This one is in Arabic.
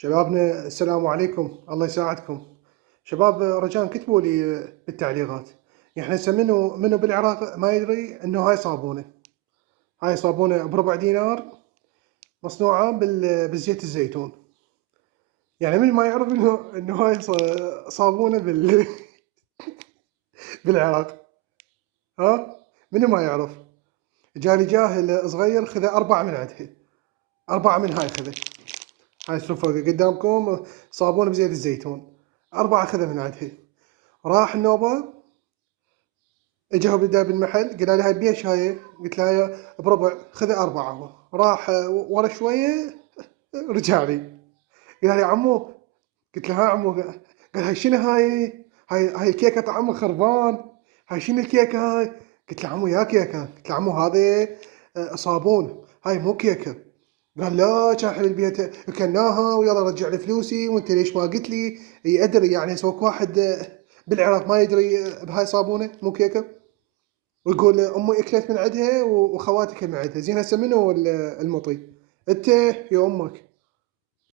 شبابنا السلام عليكم، الله يساعدكم. شباب رجاء كتبوا لي بالتعليقات، يعني هسه منو بالعراق ما يدري انه هاي صابونه بربع دينار مصنوعه بالزيت الزيتون. يعني من ما يعرف انه هاي صابونه بالعراق. ها منو ما يعرف؟ جاني جاهل صغير خذ أربعة من عندها، أربعة من هاي خذ. هاي تشوفها قدامكم صابونه بزيت الزيتون، أربعة خذ من عندها. راح النوبة، اجى هو بدا بالمحل قال لي هاي بيش هاي؟ قلت له بربع، خذ أربعة. هو راح ورا شوية رجع لي قال لي عمو. قلت له ها عمو. قال هاي شنو هاي؟ هاي الكيكة طعمها خربان. هاي شنو الكيكة هاي؟ قلت له عمو يا كيكة. قلت له عمو هذه صابون، هاي مو كيكة. قال لا كان احنا البيت كلناها ويلا رجع لي فلوسي وانت ليش ما قلت لي؟ يدري يعني سوك واحد بالعراق ما يدري بهاي صابونة مو كيكة؟ ويقول امي اكلت من عندها وخواتك من عندها. زين هسه منو المطي؟ انت يا امك.